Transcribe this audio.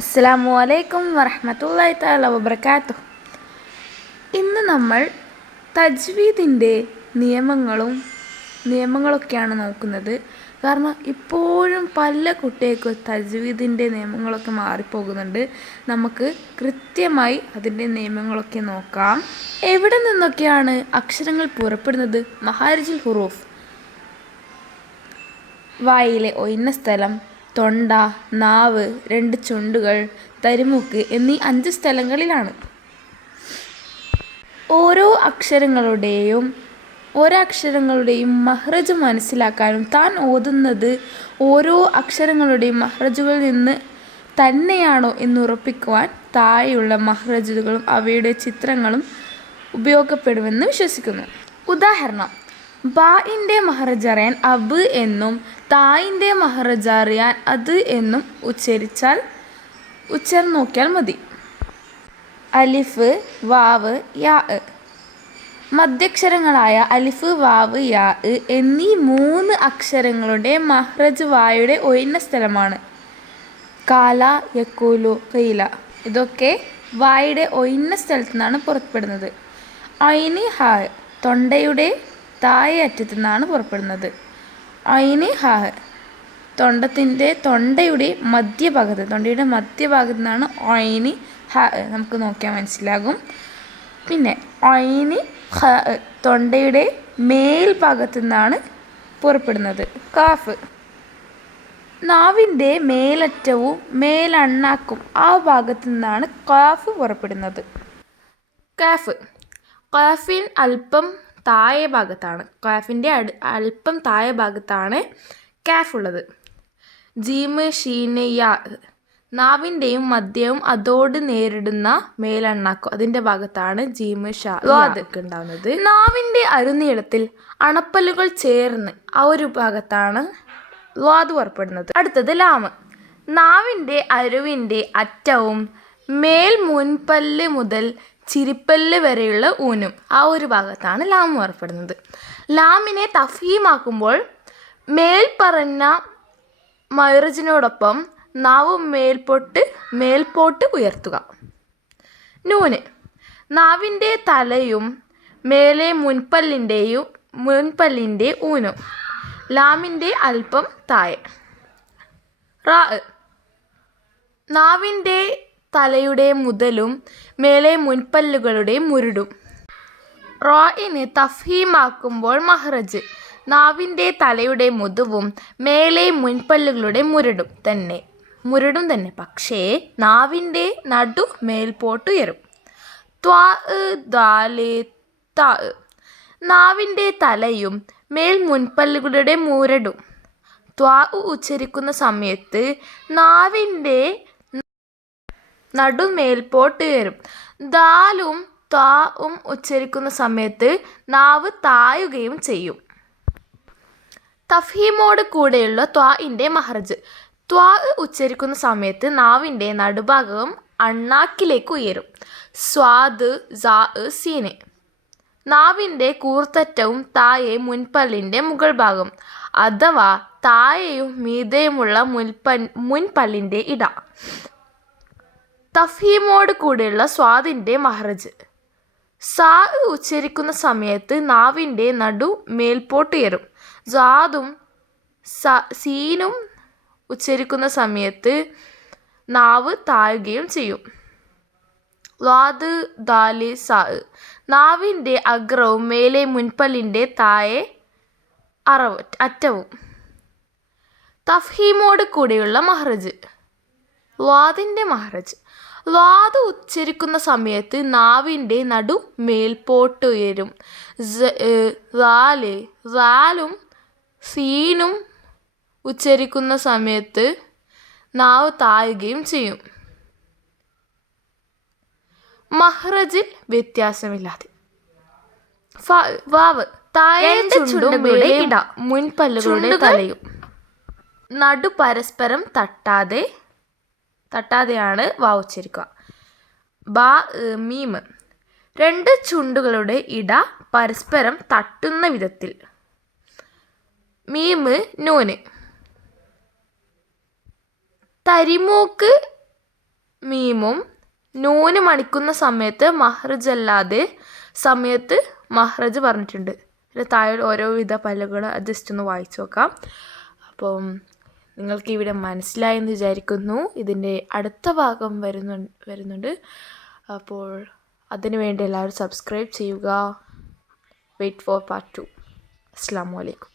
അസ്സലാമു അലൈക്കും വറഹ്മത്തുള്ളാഹി തആല വബറകാതുഹു. ഇന്ന് നമ്മൾ തജ്വീദിൻ്റെ നിയമങ്ങളൊക്കെയാണ് നോക്കുന്നത്. കാരണം ഇപ്പോഴും പല കുട്ടികൾക്കും തജ്വീദിൻ്റെ നിയമങ്ങളൊക്കെ മാറിപ്പോകുന്നുണ്ട്. നമുക്ക് കൃത്യമായി അതിൻ്റെ നിയമങ്ങളൊക്കെ നോക്കാം. എവിടെ നിന്നൊക്കെയാണ് അക്ഷരങ്ങൾ പുറപ്പെടുന്നത്? മഹാരിജുൽ ഹുറൂഫ്, വായിലെ ഒഴിഞ്ഞ സ്ഥലം, തൊണ്ട, നാവ്, രണ്ട് ചുണ്ടുകൾ, തരിമൂക്ക് എന്നീ 5 സ്ഥലങ്ങളിലാണ്. ഓരോ അക്ഷരങ്ങളുടെയും മഹ്റജ് മനസ്സിലാക്കാനും താൻ ഓതുന്നത് ഓരോ അക്ഷരങ്ങളുടെയും മഹ്റജുകളിൽ നിന്ന് തന്നെയാണോ എന്നുറപ്പിക്കുവാൻ താഴെയുള്ള മഹ്റജുകളും അവയുടെ ചിത്രങ്ങളും ഉപയോഗപ്പെടുമെന്ന് വിശ്വസിക്കുന്നു. ഉദാഹരണം: ബാഇൻ്റെ മഹ്റജ് അറിയാൻ അബ് എന്നും തായിൻ്റെ മഹ്റജ് അറിയാൻ അത് എന്നും ഉച്ചരണം നോക്കിയാൽ മതി. അലിഫ്, വാവ്, യാ. മധ്യക്ഷരങ്ങളായ അലിഫ്, വാവ്, യാ എന്നീ 3 അക്ഷരങ്ങളുടെ മഹ്റജ് വായുടെ ഒഴിഞ്ഞ സ്ഥലമാണ്. കാല, യഖൂലു, ഖീല ഇതൊക്കെ വായുടെ ഒഴിഞ്ഞ സ്ഥലത്തു നിന്നാണ് പുറപ്പെടുന്നത്. ഐന്, ഹാ തൊണ്ടയുടെ താഴെ അറ്റത്തു നിന്നാണ് പുറപ്പെടുന്നത്. ഐന്, ഹാ തൊണ്ടയുടെ മധ്യഭാഗത്ത് നിന്നാണ് ഐന്, ഹാ നമുക്ക് നോക്കിയാൽ മനസ്സിലാകും. പിന്നെ ഐന്, ഹാ തൊണ്ടയുടെ മേൽഭാഗത്തു നിന്നാണ് പുറപ്പെടുന്നത്. കാഫ്, നാവിൻ്റെ മേലറ്റവും മേലണ്ണാക്കും ആ ഭാഗത്തു നിന്നാണ് കാഫ് പുറപ്പെടുന്നത്. കാഫ്, കാഫിൻ അല്പം താഴെ ഭാഗത്താണ് കാഫ് ഉള്ളത്. ജീമ്, ഷീന്, യാ നാവിൻ്റെയും മധ്യവും അതോട് നേരിടുന്ന മേലണ്ണാക്കും അതിൻ്റെ ഭാഗത്താണ് ജീമ്, ഷാ, ഒക്കെ ഉണ്ടാകുന്നത്. നാവിൻ്റെ അരുനീളത്തിൽ അണപ്പല്ലുകൾ ചേർന്ന് ആ ഒരു ഭാഗത്താണ് ലാദ് പുറപ്പെടുന്നത്. അടുത്തത് ലാമ്, നാവിൻ്റെ അരുവിൻ്റെ അറ്റവും മേൽ മുൻപല്ല് മുതൽ ചിരിപ്പല്ല് വരെയുള്ള ഊനും ആ ഒരു ഭാഗത്താണ് ലാം പുറപ്പെടുന്നത്. ലാമിനെ തഫ്ഹീമാക്കുമ്പോൾ മേൽപ്പറഞ്ഞ മഖ്റജിനോടൊപ്പം നാവ് മേൽപോട്ട് ഉയർത്തുക. നൂന്, നാവിൻ്റെ തലയും മേലെ മുൻപല്ലിൻ്റെ ഊനും ലാമിൻ്റെ അല്പം താഴെ. റാ, നാവിൻ്റെ തലയുടെ മുതലും മേലെ മുൻപല്ലുകളുടെ മുരടും. റാഇന് തഫ്ഹീമാക്കുമ്പോൾ മഹ്റജ് നാവിൻ്റെ തലയുടെ മുതുവും മേലെ മുൻപല്ലുകളുടെ മുരടും തന്നെ, പക്ഷേ നാവിൻ്റെ നടു മേൽപോട്ട് ഉയരും. ത്വാ, ദാല്, താ നാവിൻ്റെ തലയും മേൽ മുൻപല്ലുകളുടെ മുരടും ത്വാ ഉച്ചരിക്കുന്ന സമയത്ത് നാവിൻ്റെ നടു മേൽപോട്ട് ഉയരും. ദാലും ത്വാഉം ഉച്ചരിക്കുന്ന സമയത്ത് നാവ് താഴുകയും ചെയ്യും. തഫ്ഹീമോട് കൂടെയുള്ള ത്വാഇൻ്റെ മഹ്റജ്. ത്വാ ഉച്ചരിക്കുന്ന സമയത്ത് നാവിൻ്റെ നടുഭാഗം അണ്ണാക്കിലേക്ക് ഉയരും. സ്വാദ്, സാ, സീന് നാവിൻ്റെ കൂർത്തറ്റവും താഴെ മുൻപല്ലിൻ്റെ മുകൾ ഭാഗം അഥവാ താഴെയും മീതെയുമുള്ള മുൻപല്ലിൻ്റെ ഇട. തഫ്ഹീമോട് കൂടെയുള്ള സ്വാദിൻ്റെ മഹ്റജ്. സാ ഉച്ചരിക്കുന്ന സമയത്ത് നാവിൻ്റെ നടു മേൽപോട്ട് ഉയരും. സാദും സീനും ഉച്ചരിക്കുന്ന സമയത്ത് നാവ് താഴുകയും ചെയ്യും. ലാദ്, ദാല്, സാ നാവിൻ്റെ അഗ്രവും മേലെ മുൻപല്ലിൻ്റെ താഴെ അറ്റവും. തഫ്ഹീമോട് കൂടെയുള്ള മഹ്റജ്. ലാദിൻ്റെ മഹ്റജ്. ലാദ് ഉച്ചരിക്കുന്ന സമയത്ത് നാവിൻ്റെ നടു മേൽപോട്ട് ഉയരും. ലാലും സീനും ഉച്ചരിക്കുന്ന സമയത്ത് നാവ് താഴുകയും ചെയ്യും. മഹ്റജിൽ വ്യത്യാസമില്ലാതെ. വാവ്, താഴെ ചുണ്ടുകളുടെ ഇട മുൻപല്ലുകളുടെ തലയും നടു പരസ്പരം തട്ടാതെയാണ് വാവ് ഉച്ചരിക്കുക. ബാ, മീമ് 2 ചുണ്ടുകളുടെ ഇട പരസ്പരം തട്ടുന്ന വിധത്തിൽ. മീമ്, നൂന്. തരിമൂക്ക് മീമും നൂന് മണിക്കുന്ന സമയത്ത് മഹ്റജ് അല്ലാതെ സമയത്ത് മഹ്റജ് പറഞ്ഞിട്ടുണ്ട്. പിന്നെ താഴെ ഓരോ വിധ പല്ലുകൾ ജസ്റ്റ് ഒന്ന് വായിച്ചു നോക്കാം. അപ്പം നിങ്ങൾക്ക് ഇവിടെ മനസ്സിലായെന്ന് വിചാരിക്കുന്നു. ഇതിൻ്റെ അടുത്ത ഭാഗം വരുന്നുണ്ട്. അപ്പോൾ അതിനു വേണ്ടി എല്ലാവരും സബ്സ്ക്രൈബ് ചെയ്യുക. Wait for part 2. അസ്സലാമു അലൈക്കും.